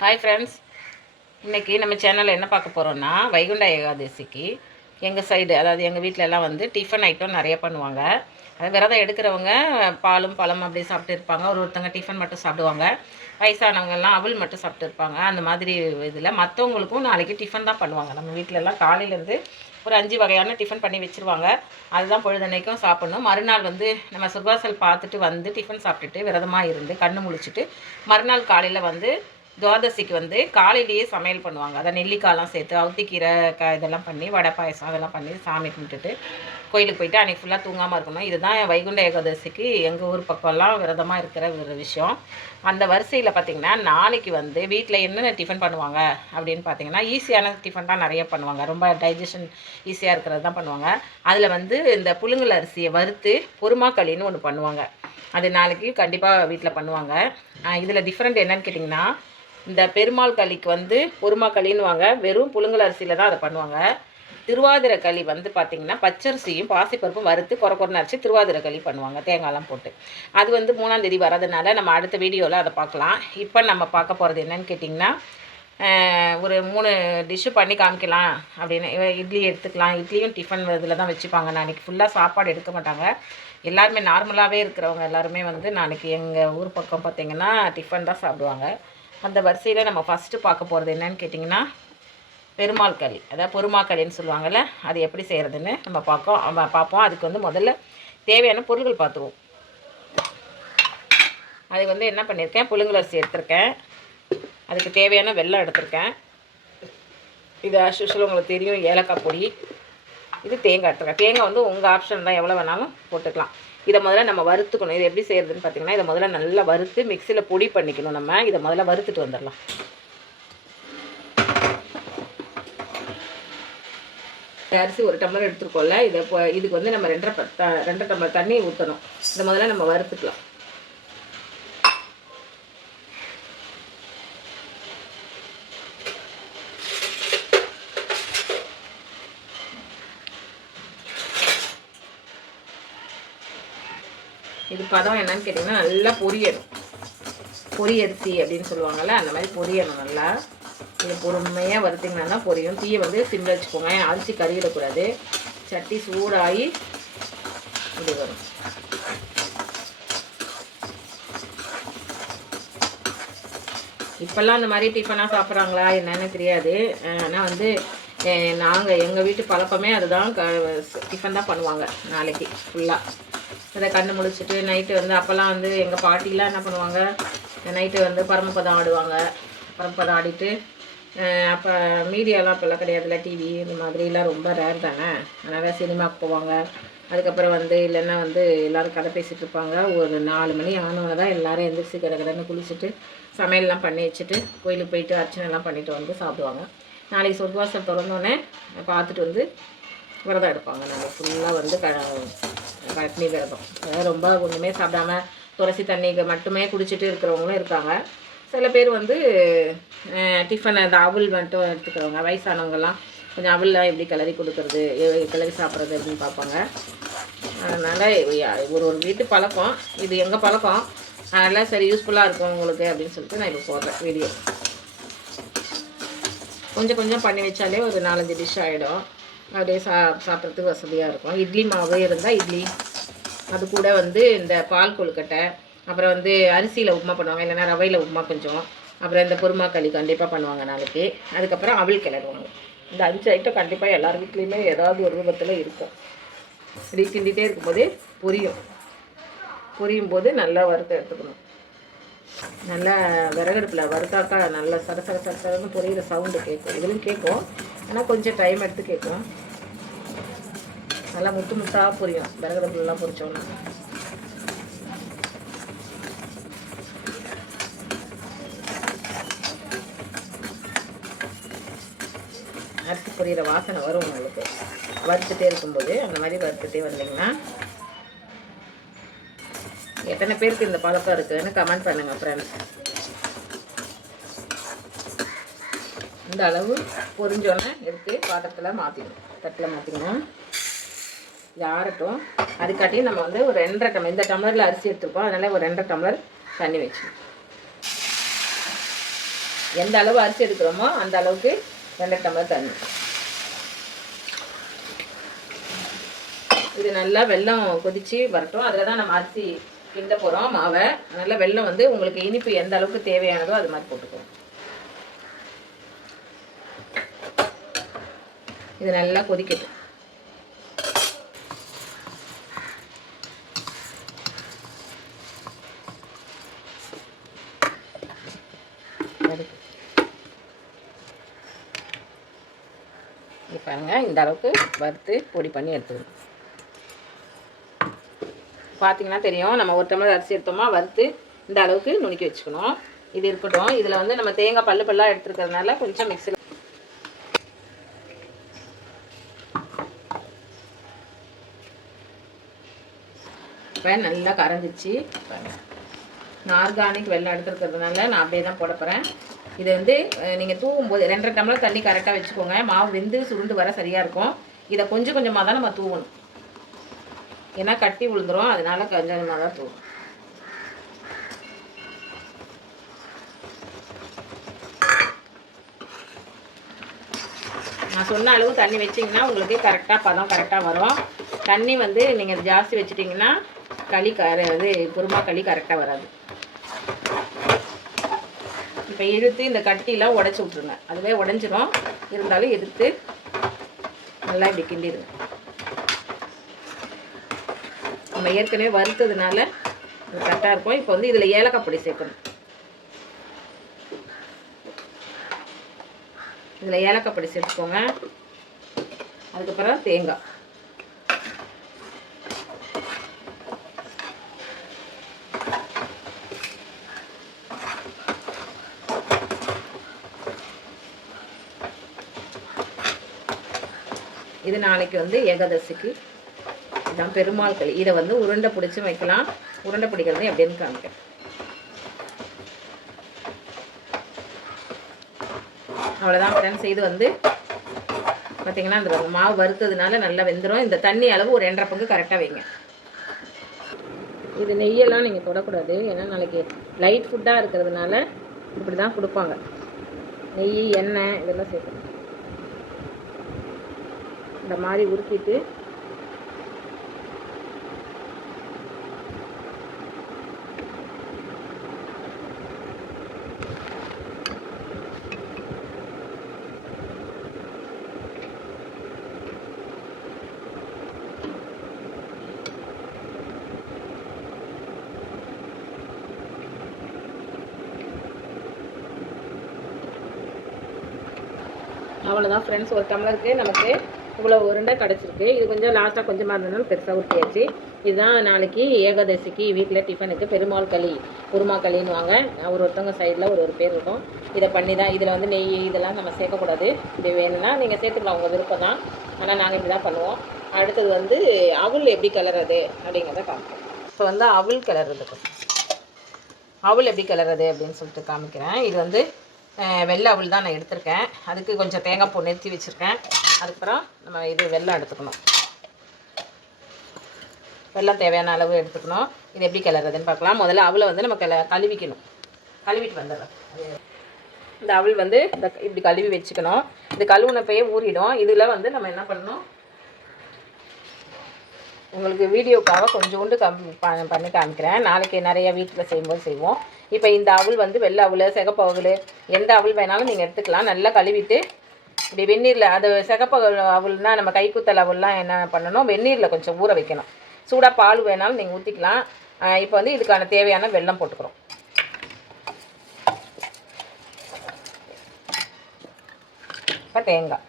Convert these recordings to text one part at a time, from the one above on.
Hi friends, இன்றைக்கி நம்ம சேனலில் என்ன பார்க்க போகிறோன்னா வைகுண்ட ஏகாதசிக்கு எங்கள் சைடு, அதாவது எங்கள் வீட்டிலலாம் வந்து டிஃபன் ஐட்டம் நிறைய பண்ணுவாங்க. அது விரதம் எடுக்கிறவங்க பாலும் பழம் அப்படி சாப்பிட்டு இருப்பாங்க. ஒருத்தங்க டிஃபன் மட்டும் சாப்பிடுவாங்க. வயசானவங்கெல்லாம் அவல் மட்டும் சாப்பிட்டு இருப்பாங்க. அந்த மாதிரி இதில் மற்றவங்களுக்கும் நாளைக்கு டிஃபன் தான் பண்ணுவாங்க. நம்ம வீட்டிலலாம் காலையிலேருந்து ஒரு 5 வகையான டிஃபன் பண்ணி வச்சுருவாங்க. அதுதான் பொழுதன்னைக்கும் சாப்பிட்ணும். மறுநாள் வந்து நம்ம சுர்வாசல் பார்த்துட்டு வந்து டிஃபன் சாப்பிட்டுட்டு விரதமாக இருந்து கண்ணு முழிச்சிட்டு மறுநாள் காலையில் வந்து துவாதசிக்கு வந்து காலையிலேயே சமையல் பண்ணுவாங்க. அதை நெல்லிக்காயெலாம் சேர்த்து அவுத்திக்கீரை இதெல்லாம் பண்ணி வடை பாயசம் அதெல்லாம் பண்ணி சாமி கும்பிட்டுட்டு கோயிலுக்கு போயிட்டு அன்றைக்கி ஃபுல்லாக தூங்காமல் இருக்கணும். இதுதான் வைகுண்ட ஏகாதசிக்கு எங்கள் ஊர் பக்கம்லாம் விரதமாக இருக்கிற ஒரு விஷயம். அந்த வரிசையில் பார்த்திங்கன்னா நாளைக்கு வந்து வீட்டில் என்னென்ன டிஃபன் பண்ணுவாங்க அப்படின்னு பார்த்திங்கன்னா ஈஸியான டிஃபன் தான் நிறைய பண்ணுவாங்க. ரொம்ப டைஜஷன் ஈஸியாக இருக்கிறது தான் பண்ணுவாங்க. அதில் வந்து இந்த புழுங்கல் அரிசியை வறுத்து பொறுமாக்களின்னு ஒன்று பண்ணுவாங்க. அது நாளைக்கு கண்டிப்பாக வீட்டில் பண்ணுவாங்க. இதில் டிஃப்ரெண்ட் என்னன்னு கேட்டிங்கன்னா, இந்த பெருமாள் களிக்கு வந்து பொறுமா களின்னுவாங்க. வெறும் புழுங்கல் அரிசியில் தான் அதை பண்ணுவாங்க. திருவாதிரை களி வந்து பார்த்திங்கன்னா பச்சரிசியும் பாசிப்பருப்பும் வறுத்து கொரன்னு அரைச்சி திருவாதிரை களி பண்ணுவாங்க, தேங்காயெல்லாம் போட்டு. அது வந்து 3ஆம் தேதி வரதுனால நம்ம அடுத்த வீடியோவில் அதை பார்க்கலாம். இப்போ நம்ம பார்க்க போகிறது என்னன்னு கேட்டிங்கன்னா, ஒரு 3 டிஷ்ஷு பண்ணி காமிக்கலாம் அப்படின்னு. இட்லி எடுத்துக்கலாம். இட்லியும் டிஃபன் இதில் தான் வச்சுப்பாங்க. நாளைக்கு ஃபுல்லாக சாப்பாடு எடுக்க மாட்டாங்க. எல்லாருமே நார்மலாகவே இருக்கிறவங்க எல்லாருமே வந்து நாளைக்கு எங்கள் ஊர் பக்கம் பார்த்திங்கன்னா டிஃபன் தான் சாப்பிடுவாங்க. அந்த வரிசையில் நம்ம ஃபஸ்ட்டு பார்க்க போகிறது என்னன்னு கேட்டிங்கன்னா, பெருமாள் களி, அதாவது பொறுமாக்களின்னு சொல்லுவாங்கள்ல, அது எப்படி செய்கிறதுன்னு நம்ம பார்ப்போம். அதுக்கு வந்து முதல்ல தேவையான பொருட்கள் பார்த்துருவோம். அதுக்கு வந்து என்ன பண்ணியிருக்கேன், புழுங்கல் அரிசி எடுத்திருக்கேன். அதுக்கு தேவையான வெல்லம் எடுத்திருக்கேன். இது ஆஸ்யூஷுவல் உங்களுக்கு தெரியும், ஏலக்காய் பொடி. இது தேங்காய் எடுத்துருக்கேன். தேங்காய் வந்து உங்கள் ஆப்ஷன் தான், எவ்வளோ வேணாலும் போட்டுக்கலாம். இதை முதல்ல நம்ம வறுத்துக்கணும். இது எப்படி செய்கிறதுன்னு பார்த்திங்கன்னா, இதை முதல்ல நல்லா வறுத்து மிக்சியில் பொடி பண்ணிக்கணும். நம்ம இதை முதல்ல வறுத்துட்டு வந்துடலாம். அரிசி 1 டம்ளர் எடுத்துருக்கோம்ல, இதுக்கு வந்து நம்ம 2 டம்ளர் தண்ணி ஊற்றணும். இதை முதல்ல நம்ம வறுத்துக்கலாம். இது பதம் என்னன்னு கேட்டிங்கன்னா, நல்லா பொரியணும். பொரி அரிசி அப்படின்னு சொல்லுவாங்கள்ல, அந்த மாதிரி பொரியணும் நல்லா. இது பொறுமையாக வறுத்திங்கன்னா தான் பொரியும். தீயை வந்து சிம்மில் வச்சுக்கோங்க, அரிசி கறியிடக்கூடாது. சட்டி சூடாகி இது வரும். இப்போல்லாம் அந்த மாதிரி டிஃபனாக சாப்பிட்றாங்களா என்னன்னு தெரியாது. ஆனால் வந்து எங்கள் வீட்டு பழக்கமே அதுதான். டிஃபன் தான் பண்ணுவாங்க நாளைக்கு ஃபுல்லாக. அதை கண்ணு முழிச்சிட்டு நைட்டு வந்து அப்போல்லாம் வந்து எங்கள் பாட்டிலாம் என்ன பண்ணுவாங்க, நைட்டு வந்து பரமபதம் ஆடுவாங்க. பரமபதம் ஆடிட்டு அப்போ மீடியாலாம் இப்போல்லாம் கிடையாதுல்ல, டிவி இந்த மாதிரிலாம் ரொம்ப ரேர் தானே. அதனால் சினிமாவுக்கு போவாங்க. அதுக்கப்புறம் வந்து இல்லைன்னா வந்து எல்லோரும் கதை பேசிகிட்டு இருப்பாங்க. ஒரு 4 மணி ஆனவங்க தான் எல்லோரும் எந்திரிச்சு கடன்னு குளிச்சுட்டு சமையல்லாம் பண்ணி வச்சுட்டு கோயிலுக்கு போயிட்டு அர்ச்சனைலாம் பண்ணிவிட்டு வந்து சாப்பிடுவாங்க. நாளைக்கு சொர்வாசல் திறந்தோடனே பார்த்துட்டு வந்து விரதம் எடுப்பாங்க. நாங்கள் ஃபுல்லாக வந்து கட்னி விரதம். அதாவது ரொம்ப ஒன்றுமே சாப்பிடாம துளசி தண்ணி மட்டுமே குடிச்சிட்டு இருக்கிறவங்களும் இருக்காங்க. சில பேர் வந்து டிஃபன் அந்த அவல் மட்டும் எடுத்துக்கிறவங்க. வயசானவங்கெல்லாம் கொஞ்சம் அவல்லாம் எப்படி கிளறி கொடுக்குறது, கிளறி சாப்பிட்றது அப்படின்னு பார்ப்பாங்க. அதனால் ஒரு வீட்டு பழக்கம், இது எங்கள் பழக்கம். அதனால் சரி யூஸ்ஃபுல்லாக இருக்கும் உங்களுக்கு அப்படின்னு சொல்லிட்டு நான் இப்போ போடுறேன் வீடியோ. கொஞ்சம் கொஞ்சம் பண்ணி வச்சாலே ஒரு 4-5 டிஷ் ஆகிடும். அப்படியே சாப்பிட்றதுக்கு வசதியாக இருக்கும். இட்லி மாவு இருந்தால் இட்லி, அது கூட வந்து இந்த பால் கொழுக்கட்டை, அப்புறம் வந்து அரிசியில் உப்புமா பண்ணுவாங்க, இல்லைன்னா ரவையில் உப்புமா கொஞ்சம், அப்புறம் இந்த பொறுமாக்களி கண்டிப்பாக பண்ணுவாங்க நாளைக்கு. அதுக்கப்புறம் அவல் கிளறுவாங்க. இந்த 5 ஐட்டம் கண்டிப்பாக எல்லார் வீட்லேயுமே ஏதாவது ஒரு ரூபத்தில் இருக்கும். இப்படி கிண்டிகிட்டே இருக்கும்போதே பொரியும் போது நல்லா வறுத்து எடுத்துக்கணும். நல்லா விறகடுப்பில் வறுத்தாக்கா நல்லா சடசடன்னு பொரியிற சவுண்டு கேட்கும். இதுலையும் கேட்கும், ஆனால் கொஞ்சம் டைம் எடுத்து கேட்கும். நல்லா முட்டாக பொரியும் விறகடுப்புலாம் பொரிச்சோன்னா. அரிசி பொரியிற வாசனை வரும் உங்களுக்கு வறுத்துட்டே இருக்கும்போது. அந்த மாதிரி வறுத்துட்டே வந்தீங்கன்னா, எத்தனை பேருக்கு இந்த பழக்கம் இருக்குதுன்னு கமெண்ட் பண்ணுங்கள் ஃப்ரெண்ட்ஸ். இந்த அளவு பொரிஞ்சோன்னே எடுத்து பாத்திரத்தில் மாற்றிக்கணும், தட்டில் மாற்றிக்கணும். இது ஆறட்டும். அதுக்காட்டியும் நம்ம வந்து ஒரு 2.5 டம்ளர், இந்த டம்ளரில் அரிசி எடுத்துருக்கோம், அதனால் ஒரு 2.5 டம்ளர் தண்ணி வச்சுக்கணும். எந்த அளவு அரிசி எடுக்கிறோமோ அந்த அளவுக்கு 2 டம்ளர் தண்ணி. இது நல்லா வெல்லம் கொதித்து வரட்டும். அதில் தான் நம்ம அரிசி கிண்ட போகிறோம் மாவை. நல்லா வெல்லம் வந்து உங்களுக்கு இனிப்பு எந்த அளவுக்கு தேவையானதோ அது மாதிரி போட்டுக்கோங்க. இது நல்லா கொதிக்கட்டும். இது பாருங்கள், இந்த அளவுக்கு வறுத்து பொடி பண்ணி எடுத்துக்கணும். பார்த்தீங்கன்னா தெரியும், நம்ம ஒரு டம்ளர் அரிசி எடுத்தோமா வறுத்து இந்த அளவுக்கு நுணுக்கி வச்சுக்கணும். இது இருக்கட்டும். இதில் வந்து நம்ம தேங்காய் பல்லாக எடுத்துருக்கிறதுனால கொஞ்சம் மிக்ஸியில் இப்போ நல்லா கரைஞ்சிச்சு. நான் ஆர்கானிக் வெல்லம் எடுத்துருக்கிறதுனால நான் அப்படியே தான் போட போகிறேன். இதை வந்து நீங்கள் தூவும்போது 2.5 டம்ளர் தண்ணி கரெக்டாக வச்சுக்கோங்க. மாவு வெந்து சுருண்டு வர சரியாக இருக்கும். இதை கொஞ்சம் கொஞ்சமாக தான் நம்ம தூவணும், ஏன்னா கட்டி விழுந்துடும். அதனால கொஞ்சம் கொஞ்சமாக தான் தூவும். நான் சொன்ன அளவு தண்ணி வச்சிங்கன்னா உங்களுக்கு கரெக்டாக பதம் கரெக்டாக வரும். தண்ணி வந்து நீங்கள் ஜாஸ்தி வச்சிட்டிங்கன்னா களி குருமா களி கரெக்டாக வராது. இப்போ இழுத்து இந்த கட்டிலாம் உடச்சி விட்ருங்க. அதுவே உடஞ்சிரும். இருந்தாலும் எடுத்து நல்லா இப்படி கிண்டிடுங்க. நம்ம ஏற்கனவே வறுத்ததுனால இது கரெக்டாக இருக்கும். இப்போ வந்து இதில் ஏலக்காய் பொடி சேர்க்கணும். இதில் ஏலக்காய் பொடி சேர்த்துக்கோங்க. அதுக்கப்புறம் தேங்காய், இது நாளைக்கு வந்து ஏகாதசிக்கு இதான் பெருமாள் களி. இதை வந்து உருண்டை பிடிச்சி வைக்கலாம். உருண்டை பிடிக்கிறது எப்படின்னு காமிக்கிறேன். அவ்வளோதான் ஃப்ரெண்ட்ஸ். இது வந்து பார்த்திங்கன்னா அந்த மாவு வறுத்ததுனால நல்லா வெந்துடும். இந்த தண்ணி அளவு ஒரு 2.5 பங்கு கரெக்டாக வைங்க. இது நெய்யெல்லாம் நீங்கள் தொடக்கூடாது, ஏன்னா நாளைக்கு லைட் ஃபுட்டாக இருக்கிறதுனால இப்படி தான் கொடுப்பாங்க. நெய், எண்ணெய் இதெல்லாம் சேர்க்கணும். இந்த மாதிரி உருக்கிட்டு அவ்வளோதான் ஃப்ரெண்ட்ஸ். ஒரு டம்ளருக்கு நமக்கு இவ்வளோ உருண்டை கிடச்சிருக்கு. இது கொஞ்சம் லாஸ்ட்டாக கொஞ்சமாக இருந்தாலும் பெருசாக ஊற்றியாச்சு. இதுதான் நாளைக்கு ஏகாதசிக்கு வீட்டில் டிஃபனுக்கு பெருமாள் களி, குருமா களின்னு வாங்க. ஒருத்தவங்க சைடில் ஒரு பேர் இருக்கும். இதை பண்ணி தான் இதில் வந்து நெய் இதெல்லாம் நம்ம சேர்க்கக்கூடாது. இப்படி வேணும்னா நீங்கள் சேர்த்துக்கலாம், உங்கள் விருப்பம் தான். ஆனால் நாங்கள் இப்படி தான் பண்ணுவோம். அடுத்தது வந்து அவல் எப்படி கிளறது அப்படிங்கிறத காமிக்கிறேன். இப்போ வந்து அவல் கிளறதுக்கு அவல் எப்படி கிளறது அப்படின்னு சொல்லிட்டு காமிக்கிறேன். இது வந்து வெள்ளை அவல் தான் நான் எடுத்திருக்கேன். அதுக்கு கொஞ்சம் தேங்காய் பூ நெருத்தி வச்சுருக்கேன். அதுக்கப்புறம் நம்ம இது வெல்லம் எடுத்துக்கணும். வெல்லம் தேவையான அளவு எடுத்துக்கணும். இது எப்படி கிளறதுன்னு பார்க்கலாம். முதல்ல அவலை வந்து நம்ம கழுவிக்கணும். கழுவிட்டு வந்துடுறோம். இந்த அவல் வந்து இப்படி கழுவி வச்சுக்கணும். இது கழுவுனப்பையே ஊறிடும். இதில் வந்து நம்ம என்ன பண்ணணும், உங்களுக்கு வீடியோக்காக கொஞ்சோண்டு பண்ணி காமிக்கிறேன். நாளைக்கு நிறைய வீட்டில் செய்யும்போது செய்வோம். இப்போ இந்த அவல் வந்து வெள்ளை அவல், சிகப்பு அவல், எந்த அவல் வேணாலும் நீங்கள் எடுத்துக்கலாம். நல்லா கழுவிட்டு இப்படி வெந்நீரில், அது சிகப்பு அவல்னா நம்ம கைக்குத்தல் அவல்லாம் என்ன பண்ணணும், வெந்நீரில் கொஞ்சம் ஊற வைக்கணும். சூடாக பால் வேணாலும் நீங்கள் ஊற்றிக்கலாம். இப்போ வந்து இதுக்கான தேவையான வெல்லம் போட்டுக்கிறோம். இப்போ தேங்காய்,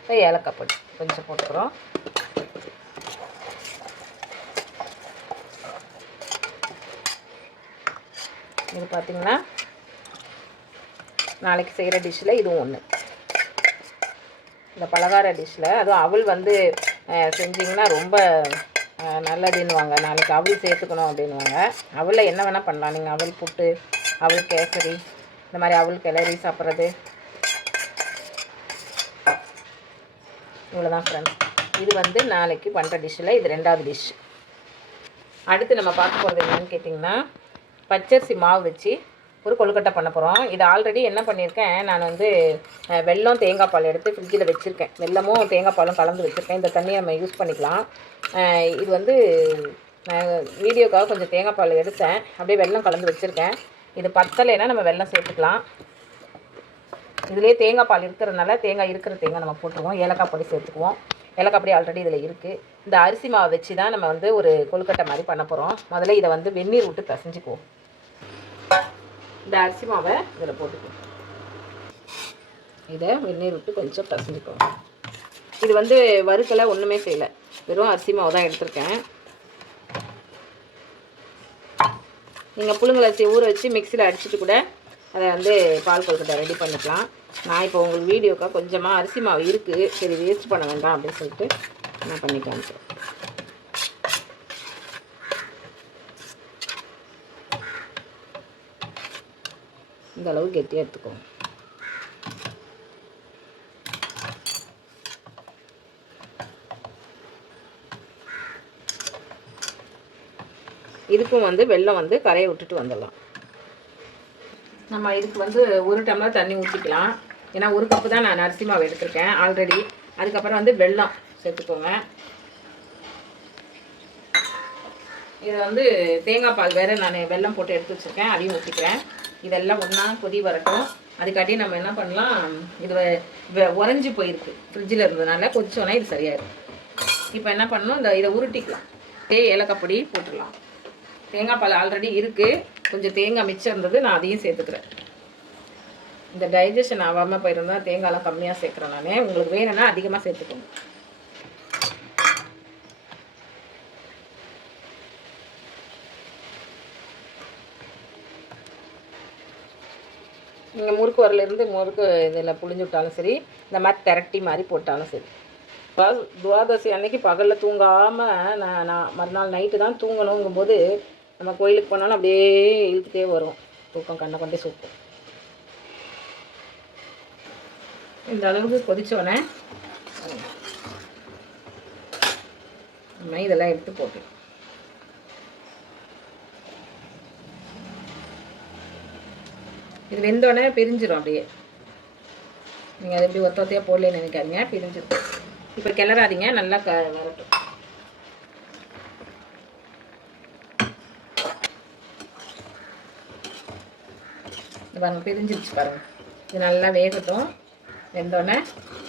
இப்போ ஏலக்காய் பொடி கொஞ்சம் போட்டுக்கிறோம். இது பார்த்திங்கன்னா நாளைக்கு செய்கிற டிஷ்ஷில் இதுவும் ஒன்று. இந்த பலகார டிஷ்ஷில் அதுவும் அவல் வந்து செஞ்சிங்கன்னா ரொம்ப நல்லதுன்னுவாங்க. நாளைக்கு அவல் சேர்த்துக்கணும் அப்படின்வாங்க. அவலில் என்ன வேணால் பண்ணலாம் நீங்கள். அவல் புட்டு, அவல் கேசரி, இந்த மாதிரி அவல் கிளறி சாப்பிட்றது. இவ்வளோதான் ஃப்ரெண்ட்ஸ். இது வந்து நாளைக்கு பண்ணுற டிஷ்ஷில் இது 2வது டிஷ். அடுத்து நம்ம பார்க்க போகிறது என்னென்னு கேட்டிங்கன்னா, பச்சரிசி மாவு வச்சு ஒரு கொழுக்கட்டை பண்ண போகிறோம். இது ஆல்ரெடி என்ன பண்ணியிருக்கேன், நான் வந்து வெல்லம் தேங்காய் பால் எடுத்து ஃப்ரிட்ஜில் வச்சுருக்கேன். வெல்லமும் தேங்காய் பாலும் கலந்து வச்சுருக்கேன். இந்த தண்ணியை நம்ம யூஸ் பண்ணிக்கலாம். இது வந்து வீடியோக்காக கொஞ்சம் தேங்காய் பால் எடுத்தேன், அப்படியே வெல்லம் கலந்து வச்சுருக்கேன். இது பத்தலைன்னா நம்ம வெல்லம் சேர்த்துக்கலாம். இதுலேயே தேங்காய் பால் இருக்கிறதுனால இருக்கிற தேங்காய் நம்ம போட்டுருவோம். ஏலக்காய் பொடி சேர்த்துக்குவோம். ஏலக்காய் பொடி ஆல்ரெடி இதில் இருக்குது. இந்த அரிசி மாவை வச்சு தான் நம்ம வந்து ஒரு கொழுக்கட்டை மாதிரி பண்ண போகிறோம். முதல்ல இதை வந்து வெந்நீர் விட்டு பிசைஞ்சிக்குவோம். இந்த அரிசி மாவை இதில் போட்டுக்குவோம். இதை வெந்நீர் விட்டு கொஞ்சம் பிசைஞ்சிக்குவோம். இது வந்து வறுக்கலை, ஒன்றுமே செய்யலை, வெறும் அரிசி மாவு தான் எடுத்திருக்கேன். நீங்கள் புழுங்கலரிசி ஊற வச்சு மிக்சியில் அடிச்சுட்டு கூட அதை வந்து பால் கொழுக்கட்டை ரெடி பண்ணிக்கலாம். நான் இப்போ உங்களுக்கு வீடியோக்காக கொஞ்சமாக அரிசி மாவு இருக்குது, சரி வேஸ்ட் பண்ண வேண்டாம் அப்படின்னு சொல்லிட்டு நான் பண்ணி காமிக்கிறேன். இந்த அளவு கெட்டியாக எடுத்துக்கோங்க. இதுக்கும் வந்து வெல்லம் வந்து கரையை விட்டுட்டு வந்துடலாம். நம்ம இதுக்கு வந்து 1 டம்ளர் தண்ணி ஊற்றிக்கலாம். ஏன்னா 1 கப்பு தான் நான் அரிசி மாவு எடுத்திருக்கேன் ஆல்ரெடி. அதுக்கப்புறம் வந்து வெல்லம் சேர்த்துக்கோங்க. இது வந்து தேங்காய் பால் வேறு நான் வெல்லம் போட்டு எடுத்து வச்சுருக்கேன், அதையும் ஊற்றிக்கிறேன். இதெல்லாம் ஒன்றா கொதி வரட்டும். அதுக்காட்டி நம்ம என்ன பண்ணலாம், இது உறைஞ்சி போயிருக்கு ஃப்ரிட்ஜில் இருந்ததுனால, கொதிச்சோன்னா இது சரியாயிடும். இப்போ என்ன பண்ணணும், இதை உருட்டிக்கலாம். ஏலக்காய் பொடி போட்டுடலாம். தேங்காய் பால் ஆல்ரெடி இருக்குது, கொஞ்சம் தேங்காய் மிச்சம் இருந்தது, நான் அதையும் சேர்த்துக்கிறேன். இந்த டைஜஷன் ஆகாமல் போயிருந்தால் தேங்காயெலாம் கம்மியாக சேர்க்குறேன் நான். உங்களுக்கு வேணும்னா அதிகமாக சேர்த்துக்கோங்க. நீங்கள் முறுக்கு வரலேருந்து முறுக்கு இதில் புழிஞ்சு விட்டாலும் சரி, இந்த மாதிரி திரட்டி மாதிரி போட்டாலும் சரி. துவாதசி அன்னைக்கு பகலில் தூங்காமல் நான் மறுநாள் நைட்டு தான் தூங்கணுங்கும்போது நம்ம கோயிலுக்கு போனாலும் அப்படியே இழுத்துட்டே வரும் தூக்கம், கண்ணை கொண்டே சூப்பம். இந்த அளவுக்கு கொதிச்சோடனே நம்ம இதெல்லாம் எடுத்து போட்டு இது வெந்தோடனே பிரிஞ்சிடும். அப்படியே நீங்கள் அது எப்படி ஒத்தையாக போடலன்னு நினைக்காதீங்க, பிரிஞ்சிடும். இப்போ கிளறாதீங்க, நல்லா வரட்டும். பாருங்கள் பிரிஞ்சிருச்சு பாருங்கள். இது நல்லா வேகட்டும். வெந்தோடனே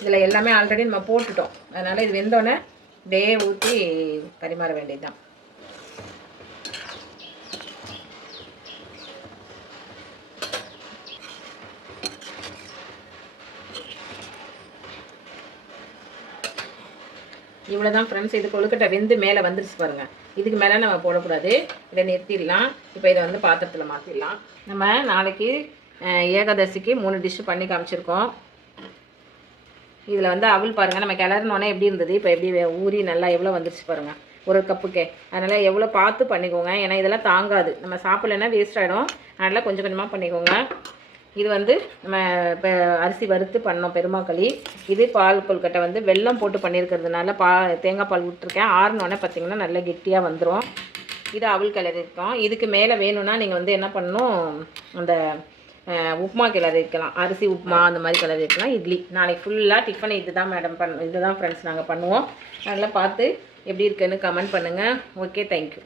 இதில் எல்லாமே ஆல்ரெடி நம்ம போட்டுட்டோம், அதனால் இது வெந்தோடனே அப்படியே ஊற்றி பரிமாற வேண்டியது தான். இவ்வளோ தான் ஃப்ரெண்ட்ஸ். இது கொழுக்கட்டை வெந்து மேலே வந்துருச்சு பாருங்கள். இதுக்கு மேலே நம்ம போடக்கூடாது, இதை நிறுத்திடலாம். இப்போ இதை வந்து பாத்திரத்தில் மாற்றிடலாம். நம்ம நாளைக்கு ஏகாதசிக்கு 3 டிஷ்ஷு பண்ணி காமிச்சிருக்கோம். இதில் வந்து அவல் பாருங்கள், நம்ம கிளறினோன்னே எப்படி இருந்தது, இப்போ எப்படி ஊறி நல்லா எவ்வளோ வந்துருச்சு பாருங்கள் 1 கப்புக்கே. அதனால் எவ்வளோ பார்த்து பண்ணிக்கோங்க, ஏன்னா இதெல்லாம் தாங்காது, நம்ம சாப்பிட்லன்னா வேஸ்ட் ஆகிடும். அதனால் கொஞ்சம் கொஞ்சமாக பண்ணிக்கோங்க. இது வந்து நம்ம இப்போ அரிசி வறுத்து பண்ணோம் பெருமாக்களி. இது பால் கொழுக்கட்டை வந்து வெல்லம் போட்டு பண்ணியிருக்கிறதுனால தேங்காய் பால் விட்டுருக்கேன். ஆறுனோடனே பார்த்திங்கன்னா நல்லா கெட்டியாக வந்துடும். இது அவல் கிளறி இருக்கோம். இதுக்கு மேலே வேணும்னா நீங்கள் வந்து என்ன பண்ணணும், அந்த உப்புமா கிளறி இருக்கலாம், அரிசி உப்புமா அந்த மாதிரி கிளறி இருக்கலாம். இட்லி நாளைக்கு ஃபுல்லாக டிஃபன் இது தான் மேடம் இதுதான் ஃப்ரெண்ட்ஸ் நாங்கள் பண்ணுவோம். அதனால் பார்த்து எப்படி இருக்குன்னு கமெண்ட் பண்ணுங்கள். Okay, thank you.